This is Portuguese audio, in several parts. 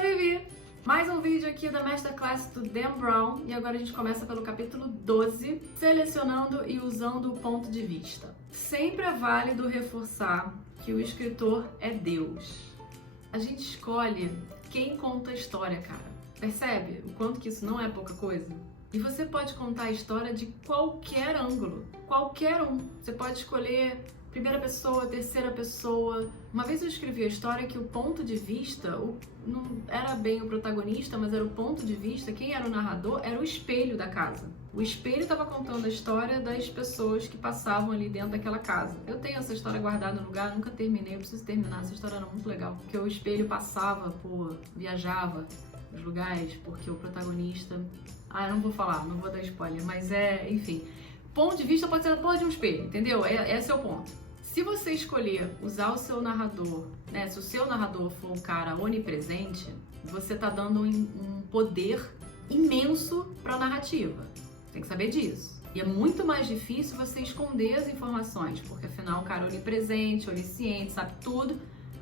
sou Vivi. Mais um vídeo aqui da Masterclass do Dan Brown e agora a gente começa pelo capítulo 12, selecionando e usando o ponto de vista. Sempre é válido reforçar que o escritor é Deus. A gente escolhe quem conta a história, cara. Percebe o quanto que isso não é pouca coisa? E você pode contar a história de qualquer ângulo, qualquer um. Você pode escolher primeira pessoa, terceira pessoa. Uma vez eu escrevi a história que o ponto de vista, não era bem o protagonista, mas era o ponto de vista, quem era o narrador era o espelho da casa. O espelho estava contando a história das pessoas que passavam ali dentro daquela casa. Eu tenho essa história guardada no lugar, nunca terminei, eu preciso terminar, essa história era muito legal. Porque o espelho passava, viajava nos lugares, porque o protagonista... eu não vou falar, não vou dar spoiler, mas enfim... Ponto de vista pode ser a porra de um espelho, entendeu? Esse é o ponto. Se você escolher usar o seu narrador, né? Se o seu narrador for um cara onipresente, você tá dando um poder imenso para a narrativa. Tem que saber disso. E é muito mais difícil você esconder as informações, porque afinal o cara é onipresente, onisciente, sabe tudo.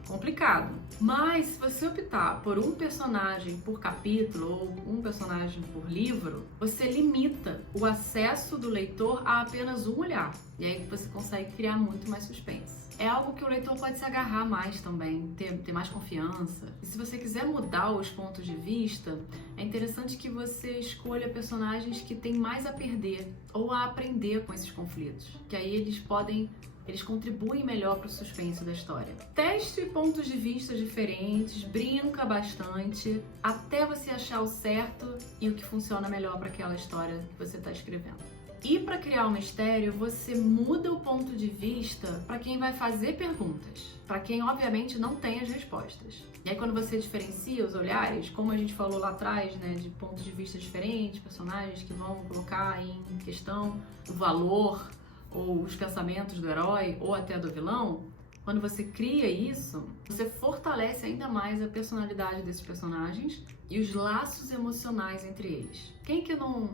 Complicado. Mas se você optar por um personagem por capítulo ou um personagem por livro, você limita o acesso do leitor a apenas um olhar. E aí você consegue criar muito mais suspense. É algo que o leitor pode se agarrar mais também, ter mais confiança. E se você quiser mudar os pontos de vista, é interessante que você escolha personagens que têm mais a perder ou a aprender com esses conflitos. Que aí eles contribuem melhor para o suspense da história. Teste pontos de vista diferentes, brinca bastante, até você achar o certo e o que funciona melhor para aquela história que você está escrevendo. E para criar um mistério, você muda o ponto de vista para quem vai fazer perguntas, para quem obviamente não tem as respostas. E aí quando você diferencia os olhares, como a gente falou lá atrás, né, de pontos de vista diferentes, personagens que vão colocar em questão o valor ou os pensamentos do herói ou até do vilão, quando você cria isso, você fortalece ainda mais a personalidade desses personagens e os laços emocionais entre eles. Quem que não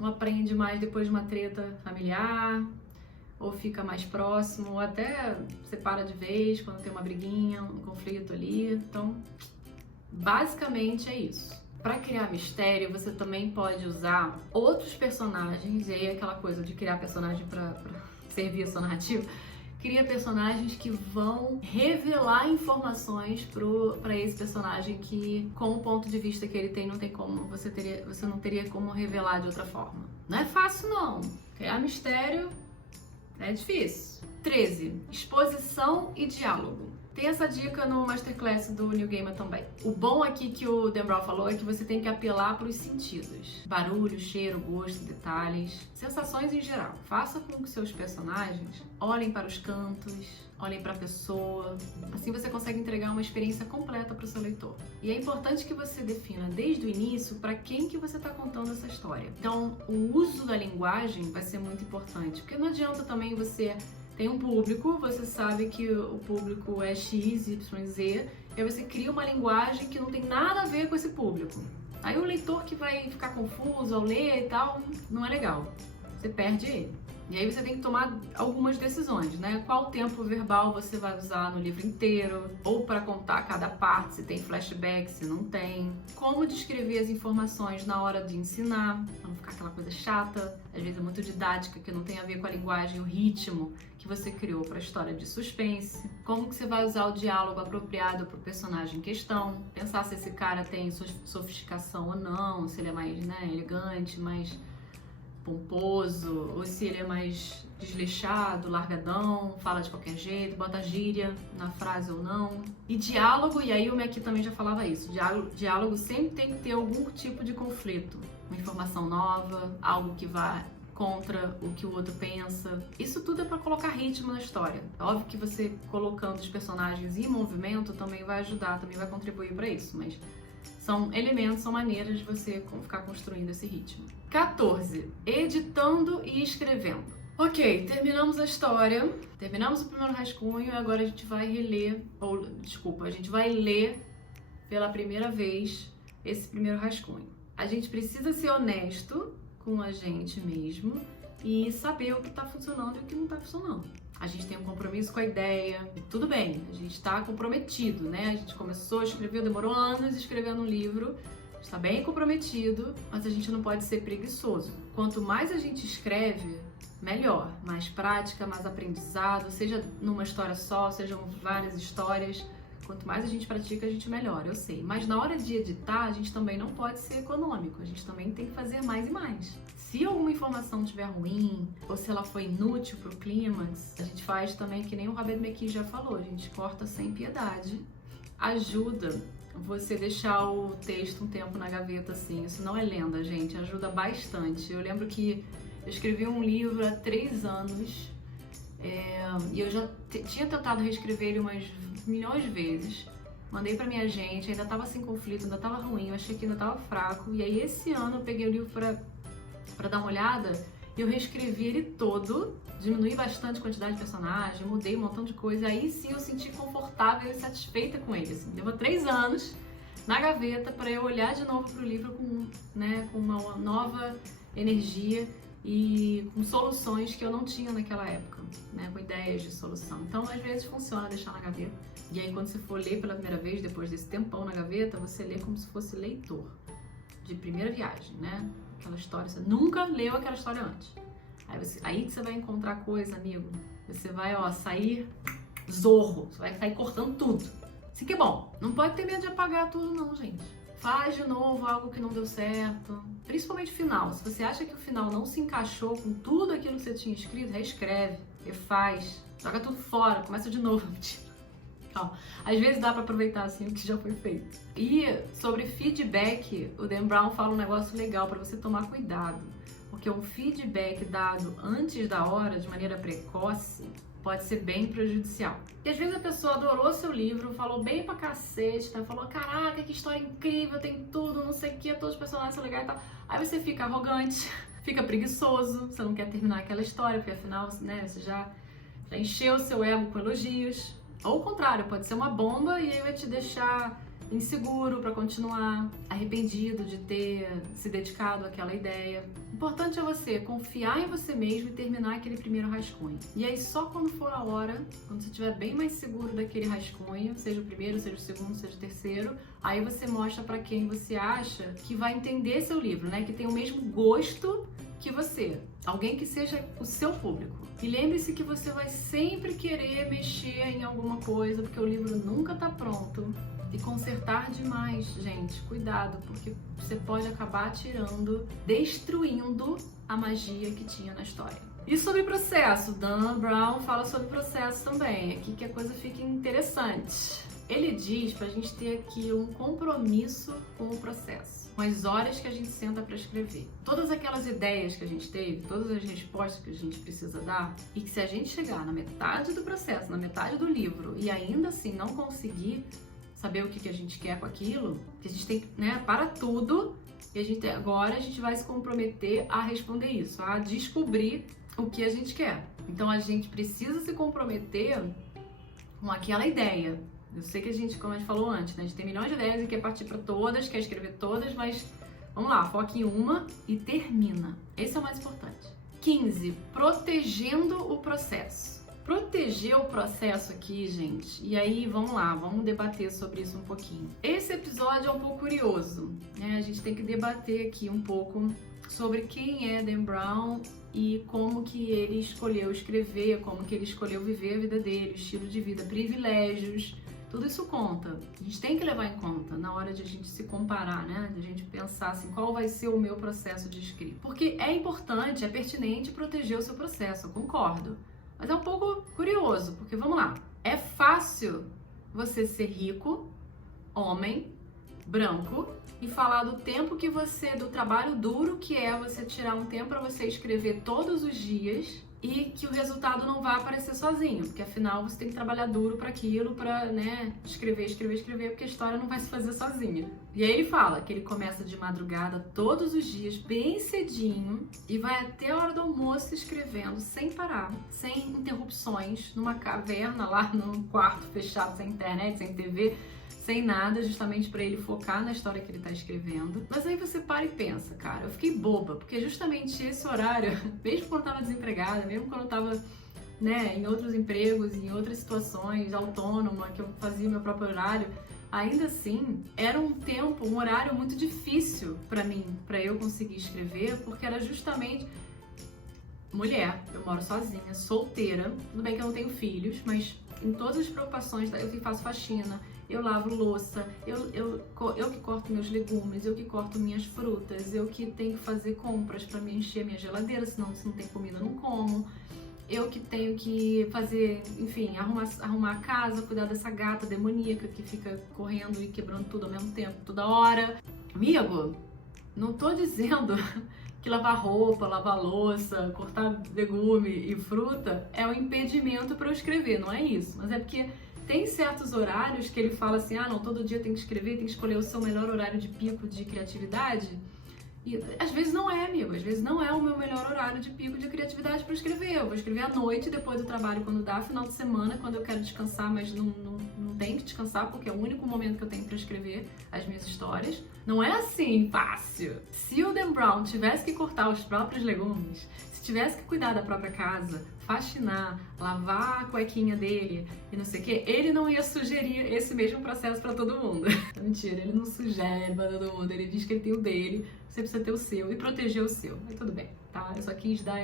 aprende mais depois de uma treta familiar, ou fica mais próximo, ou até separa de vez quando tem uma briguinha, um conflito ali. Então, basicamente é isso. Para criar mistério, você também pode usar outros personagens, e aí aquela coisa de criar personagem para servir a sua narrativa, cria personagens que vão revelar informações para esse personagem que, com o ponto de vista que ele tem, não tem como, você não teria como revelar de outra forma. Não é fácil não. Criar mistério é difícil. 13. Exposição e diálogo. Tem essa dica no Masterclass do Neil Gaiman também. O bom aqui que o Dan Brown falou é que você tem que apelar para os sentidos. Barulho, cheiro, gosto, detalhes, sensações em geral. Faça com que seus personagens olhem para os cantos, olhem para a pessoa. Assim você consegue entregar uma experiência completa para o seu leitor. E é importante que você defina desde o início para quem que você está contando essa história. Então, o uso da linguagem vai ser muito importante, porque não adianta também você... Tem um público, você sabe que o público é X, Y, Z, e aí você cria uma linguagem que não tem nada a ver com esse público. Aí o leitor que vai ficar confuso ao ler e tal, não é legal. Você perde ele. E aí você tem que tomar algumas decisões, né? Qual tempo verbal você vai usar no livro inteiro, ou para contar cada parte, se tem flashback, se não tem. Como descrever as informações na hora de ensinar, para não ficar aquela coisa chata, às vezes é muito didática, que não tem a ver com a linguagem, o ritmo que você criou para a história de suspense. Como que você vai usar o diálogo apropriado para o personagem em questão. Pensar se esse cara tem sofisticação ou não, se ele é mais, elegante, mais pomposo, ou se ele é mais desleixado, largadão, fala de qualquer jeito, bota gíria na frase ou não. E diálogo, e aí o Mac também já falava isso, diálogo sempre tem que ter algum tipo de conflito. Uma informação nova, algo que vá contra o que o outro pensa. Isso tudo é para colocar ritmo na história. Óbvio que você colocando os personagens em movimento também vai ajudar, também vai contribuir para isso, mas são elementos, são maneiras de você ficar construindo esse ritmo. 14. Editando e escrevendo. Ok, terminamos a história, terminamos o primeiro rascunho e agora a gente vai a gente vai ler pela primeira vez esse primeiro rascunho. A gente precisa ser honesto com a gente mesmo e saber o que está funcionando e o que não está funcionando. A gente tem um compromisso com a ideia, tudo bem, a gente está comprometido, né? A gente começou a escrever, demorou anos escrevendo um livro, está bem comprometido, mas a gente não pode ser preguiçoso. Quanto mais a gente escreve, melhor. Mais prática, mais aprendizado, seja numa história só, sejam várias histórias. Quanto mais a gente pratica, a gente melhora, eu sei. Mas na hora de editar, a gente também não pode ser econômico. A gente também tem que fazer mais e mais. Se alguma informação estiver ruim, ou se ela foi inútil pro clímax, a gente faz também que nem o Robert McKee já falou, a gente corta sem piedade. Ajuda você deixar o texto um tempo na gaveta assim, isso não é lenda, gente, ajuda bastante. Eu lembro que eu escrevi um livro há 3 anos e eu já tinha tentado reescrever ele umas milhões de vezes. Mandei pra minha gente, ainda tava sem conflito, ainda tava ruim, eu achei que ainda tava fraco. E aí esse ano eu peguei o livro pra dar uma olhada e eu reescrevi ele todo, diminuí bastante a quantidade de personagens, mudei um montão de coisa. Aí sim eu senti confortável e satisfeita com ele. Assim. Levou 3 anos na gaveta para eu olhar de novo pro livro com uma nova energia e com soluções que eu não tinha naquela época, né, com ideias de solução. Então, às vezes funciona deixar na gaveta. E aí, quando você for ler pela primeira vez, depois desse tempão na gaveta, você lê como se fosse leitor de primeira viagem, né? Aquela história, você nunca leu aquela história antes. Aí que você vai encontrar coisa, amigo. Você vai, sair zorro, você vai sair cortando tudo. Assim que é bom. Não pode ter medo de apagar tudo, não, gente. Faz de novo algo que não deu certo. Principalmente o final. Se você acha que o final não se encaixou com tudo aquilo que você tinha escrito, reescreve, refaz, joga tudo fora, começa de novo. Então, às vezes dá pra aproveitar assim o que já foi feito. E sobre feedback, o Dan Brown fala um negócio legal pra você tomar cuidado. Porque um feedback dado antes da hora, de maneira precoce, pode ser bem prejudicial. E às vezes a pessoa adorou seu livro, falou bem pra cacete, tá? Falou, caraca, que história incrível, tem tudo, não sei o que, todos os personagens são legais e tal. Aí você fica arrogante, fica preguiçoso, você não quer terminar aquela história, porque afinal, né, você já encheu o seu ego com elogios. Ou o contrário, pode ser uma bomba e aí vai te deixar inseguro para continuar, arrependido de ter se dedicado àquela ideia. O importante é você confiar em você mesmo e terminar aquele primeiro rascunho. E aí só quando for a hora, quando você estiver bem mais seguro daquele rascunho, seja o primeiro, seja o segundo, seja o terceiro, aí você mostra para quem você acha que vai entender seu livro, né? Que tem o mesmo gosto que você. Alguém que seja o seu público. E lembre-se que você vai sempre querer mexer em alguma coisa, porque o livro nunca tá pronto. E consertar demais, gente, cuidado, porque você pode acabar destruindo a magia que tinha na história. E sobre processo, Dan Brown fala sobre processo também, aqui que a coisa fica interessante. Ele diz pra gente ter aqui um compromisso com o processo, com as horas que a gente senta para escrever. Todas aquelas ideias que a gente teve, todas as respostas que a gente precisa dar, e que se a gente chegar na metade do processo, na metade do livro, e ainda assim não conseguir saber o que a gente quer com aquilo, que a gente tem que, né, para tudo, e agora a gente vai se comprometer a responder isso, a descobrir o que a gente quer. Então a gente precisa se comprometer com aquela ideia. Eu sei que a gente, como a gente falou antes, né, a gente tem milhões de ideias e quer partir para todas, quer escrever todas, mas vamos lá, foca em uma e termina. Esse é o mais importante. 15. Protegendo o processo. Proteger o processo aqui, gente, e aí vamos lá, vamos debater sobre isso um pouquinho. Esse episódio é um pouco curioso, né? A gente tem que debater aqui um pouco sobre quem é Dan Brown e como que ele escolheu escrever, como que ele escolheu viver a vida dele, estilo de vida, privilégios, tudo isso conta. A gente tem que levar em conta na hora de a gente se comparar, né? De a gente pensar assim, qual vai ser o meu processo de escrita. Porque é importante, é pertinente proteger o seu processo, eu concordo. Mas é um pouco curioso, porque vamos lá, é fácil você ser rico, homem, branco, e falar do tempo que do trabalho duro que é você tirar um tempo para você escrever todos os dias e que o resultado não vai aparecer sozinho, porque afinal você tem que trabalhar duro para aquilo, para, né, escrever, porque a história não vai se fazer sozinha. E aí ele fala que ele começa de madrugada todos os dias, bem cedinho, e vai até a hora do almoço escrevendo, sem parar, sem interrupções, numa caverna lá, num quarto fechado, sem internet, sem TV, sem nada, justamente para ele focar na história que ele tá escrevendo. Mas aí você para e pensa, cara, eu fiquei boba, porque justamente esse horário, mesmo quando eu tava desempregada, mesmo quando eu tava, né, em outros empregos, em outras situações, autônoma, que eu fazia meu próprio horário, ainda assim, era um horário muito difícil para mim, para eu conseguir escrever, porque era justamente mulher, eu moro sozinha, solteira, tudo bem que eu não tenho filhos, mas em todas as preocupações, eu que faço faxina, eu lavo louça, eu que corto meus legumes, eu que corto minhas frutas, eu que tenho que fazer compras para me encher minha geladeira, senão se não tem comida eu não como. Eu que tenho que fazer, enfim, arrumar a casa, cuidar dessa gata demoníaca que fica correndo e quebrando tudo ao mesmo tempo, toda hora. Amigo, não tô dizendo que lavar roupa, lavar louça, cortar legume e fruta é um impedimento para eu escrever, não é isso. Mas é porque tem certos horários que ele fala assim, ah não, todo dia tem que escrever, tem que escolher o seu melhor horário de pico de criatividade. E às vezes não é, amigo, às vezes não é o meu melhor horário de pico de criatividade para escrever. Eu vou escrever à noite, depois do trabalho, quando dá, final de semana, quando eu quero descansar, mas não tenho que descansar, porque é o único momento que eu tenho para escrever as minhas histórias. Não é assim fácil. Se o Dan Brown tivesse que cortar os próprios legumes, se tivesse que cuidar da própria casa, faxinar, lavar a cuequinha dele e não sei o que, ele não ia sugerir esse mesmo processo pra todo mundo. Mentira, ele não sugere pra todo mundo, ele diz que ele tem o dele, você precisa ter o seu e proteger o seu. Mas tudo bem, tá? Eu só quis dar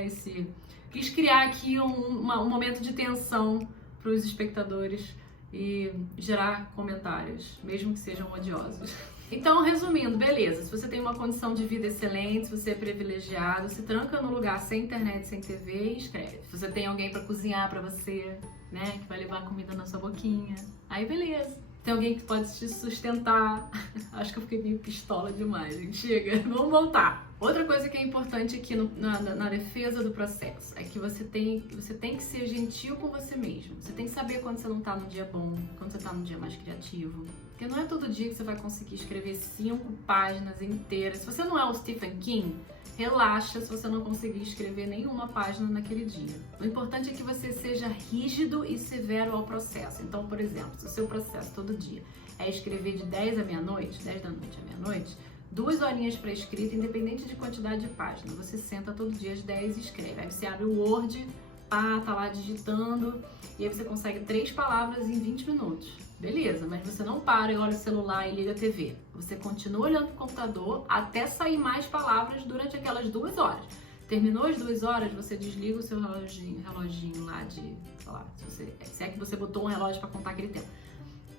quis criar aqui um momento de tensão pros espectadores e gerar comentários, mesmo que sejam odiosos. Então, resumindo, beleza, se você tem uma condição de vida excelente, se você é privilegiado, se tranca num lugar sem internet, sem TV e escreve. Se você tem alguém pra cozinhar pra você, né, que vai levar comida na sua boquinha, aí beleza. Tem alguém que pode te sustentar. Acho que eu fiquei meio pistola demais, gente. Chega, vamos voltar. Outra coisa que é importante aqui na defesa do processo é que você tem que ser gentil com você mesmo. Você tem que saber quando você não tá num dia bom, quando você tá num dia mais criativo. Porque não é todo dia que você vai conseguir escrever 5 páginas inteiras. Se você não é o Stephen King, relaxa se você não conseguir escrever nenhuma página naquele dia. O importante é que você seja rígido e severo ao processo. Então, por exemplo, se o seu processo todo dia é escrever de 10 da noite à meia-noite, 2 horinhas para escrita, independente de quantidade de página. Você senta todo dia às 10 e escreve. Aí você abre o Word, tá lá digitando, e aí você consegue 3 palavras em 20 minutos. Beleza, mas você não para e olha o celular e liga a TV. Você continua olhando pro computador até sair mais palavras durante aquelas 2 horas. Terminou as 2 horas, você desliga o seu reloginho lá de, sei lá, se é que você botou um relógio para contar aquele tempo.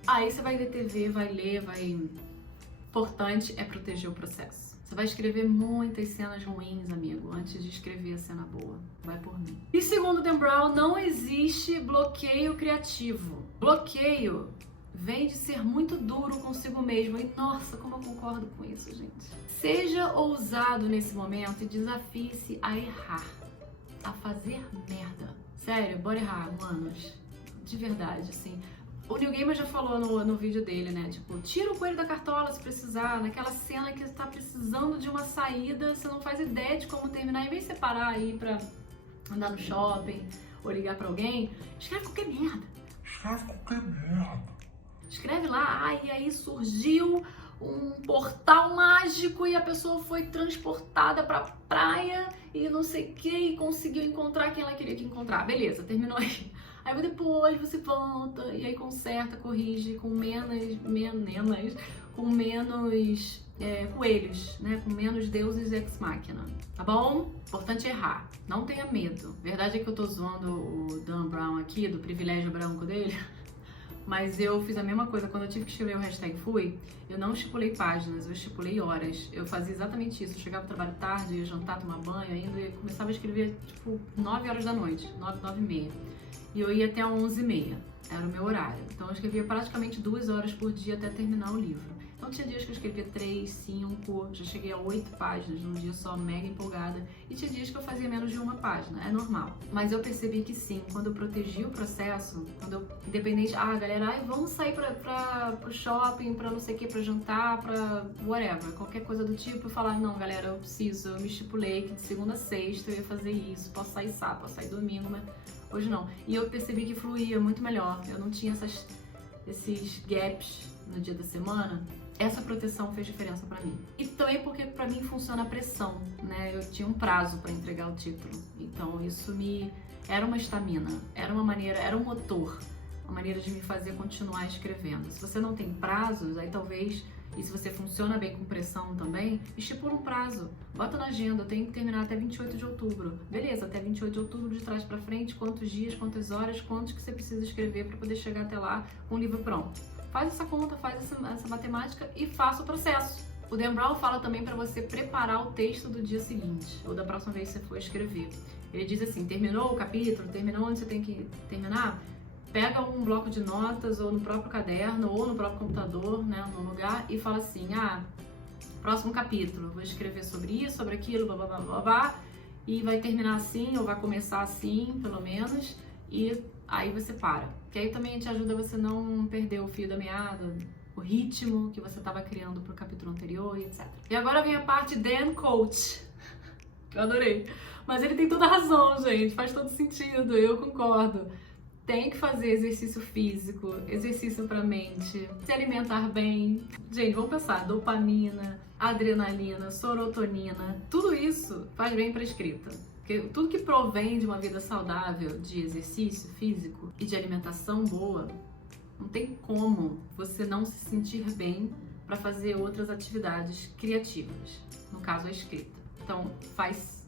Aí você vai ver TV, vai ler, Importante é proteger o processo. Você vai escrever muitas cenas ruins, amigo, antes de escrever a cena boa. Vai por mim. E segundo Dan Brown, não existe bloqueio criativo. Bloqueio vem de ser muito duro consigo mesmo. E nossa, como eu concordo com isso, gente. Seja ousado nesse momento e desafie-se a errar. A fazer merda. Sério, bora errar, manos. De verdade, assim. O Neil Gaiman já falou no vídeo dele, né? Tipo, tira o coelho da cartola se precisar. Naquela cena que você tá precisando de uma saída, você não faz ideia de como terminar. Em vez de você parar aí pra andar no shopping ou ligar pra alguém, escreve qualquer merda. Escreve lá, e aí surgiu um portal mágico e a pessoa foi transportada pra praia e não sei o que, e conseguiu encontrar quem ela queria que encontrar. Beleza, terminou aí. Aí depois você volta e aí conserta, corrige com menos coelhos, né? Com menos deuses ex machina, tá bom? Importante errar, não tenha medo. Verdade é que eu tô zoando o Dan Brown aqui, do privilégio branco dele, mas eu fiz a mesma coisa. Quando eu tive que escrever o #fui, eu não estipulei páginas, eu estipulei horas. Eu fazia exatamente isso, eu chegava do trabalho tarde, ia jantar, tomar banho ainda, e começava a escrever tipo 9 horas da noite, 9 e meia. E eu ia até 11h30, era o meu horário. Então eu escrevia praticamente 2 horas por dia até terminar o livro. Então tinha dias que eu escrevia 3, 5, já cheguei a 8 páginas num dia só, mega empolgada. E tinha dias que eu fazia menos de 1 página, é normal. Mas eu percebi que sim, quando eu protegi o processo, independente, galera, vamos sair pro shopping, pra não sei o que, pra jantar, pra whatever, qualquer coisa do tipo, eu falava, não, galera, eu me estipulei que de segunda a sexta eu ia fazer isso, posso sair sábado, posso sair domingo, mas hoje não. E eu percebi que fluía muito melhor, eu não tinha esses gaps no dia da semana, essa proteção fez diferença pra mim. E também porque pra mim funciona a pressão, né? Eu tinha um prazo pra entregar o título. Então isso era uma estamina, era uma maneira, era um motor, uma maneira de me fazer continuar escrevendo. Se você não tem prazos, aí talvez, e se você funciona bem com pressão também, estipula um prazo. Bota na agenda, eu tenho que terminar até 28 de outubro. Beleza, até 28 de outubro, de trás pra frente, quantos dias, quantas horas, quantos que você precisa escrever pra poder chegar até lá com o livro pronto. Faz essa conta, faz essa matemática e faça o processo. O Dan Brown fala também para você preparar o texto do dia seguinte, ou da próxima vez que você for escrever. Ele diz assim, terminou o capítulo, terminou onde você tem que terminar? Pega um bloco de notas, ou no próprio caderno, ou no próprio computador, né, num lugar, e fala assim, próximo capítulo, vou escrever sobre isso, sobre aquilo, blá, blá, blá, blá, blá, e vai terminar assim, ou vai começar assim, pelo menos, e aí você para. Que aí também te ajuda a você não perder o fio da meada, o ritmo que você estava criando pro capítulo anterior e etc. E agora vem a parte Dan Coach, que eu adorei. Mas ele tem toda a razão, gente, faz todo sentido, eu concordo. Tem que fazer exercício físico, exercício pra mente, se alimentar bem. Gente, vamos pensar, dopamina, adrenalina, serotonina, tudo isso faz bem pra escrita. Porque tudo que provém de uma vida saudável, de exercício físico e de alimentação boa, não tem como você não se sentir bem para fazer outras atividades criativas, no caso a escrita. Então faz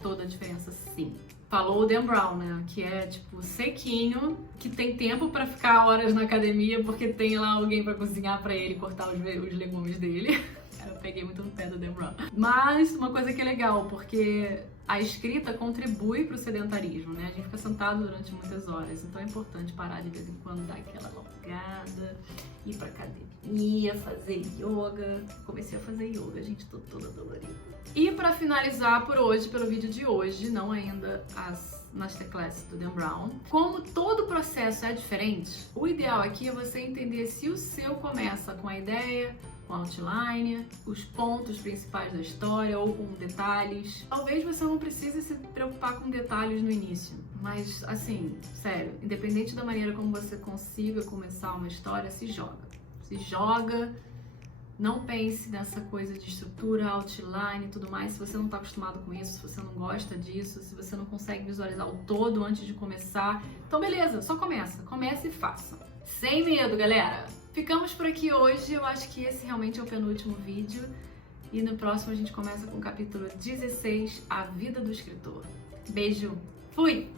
toda a diferença sim. Falou o Dan Brown, né, que é tipo sequinho, que tem tempo para ficar horas na academia porque tem lá alguém para cozinhar para ele, cortar os legumes dele. Eu peguei muito no pé do Dan Brown. Mas uma coisa que é legal, porque a escrita contribui para o sedentarismo, né? A gente fica sentado durante muitas horas, então é importante parar de vez em quando, dar aquela alongada, ir pra academia, fazer yoga. Comecei a fazer yoga, gente, tô toda dolorida. E para finalizar por hoje, pelo vídeo de hoje, não ainda as Masterclass do Dan Brown, como todo processo é diferente, o ideal aqui é você entender se o seu começa com a ideia, com outline, os pontos principais da história ou com detalhes. Talvez você não precise se preocupar com detalhes no início, mas assim, sério, independente da maneira como você consiga começar uma história, se joga. Se joga, não pense nessa coisa de estrutura, outline e tudo mais, se você não está acostumado com isso, se você não gosta disso, se você não consegue visualizar o todo antes de começar, então beleza, só comece e faça. Sem medo, galera! Ficamos por aqui hoje, eu acho que esse realmente é o penúltimo vídeo e no próximo a gente começa com o capítulo 16, A Vida do Escritor. Beijo, fui!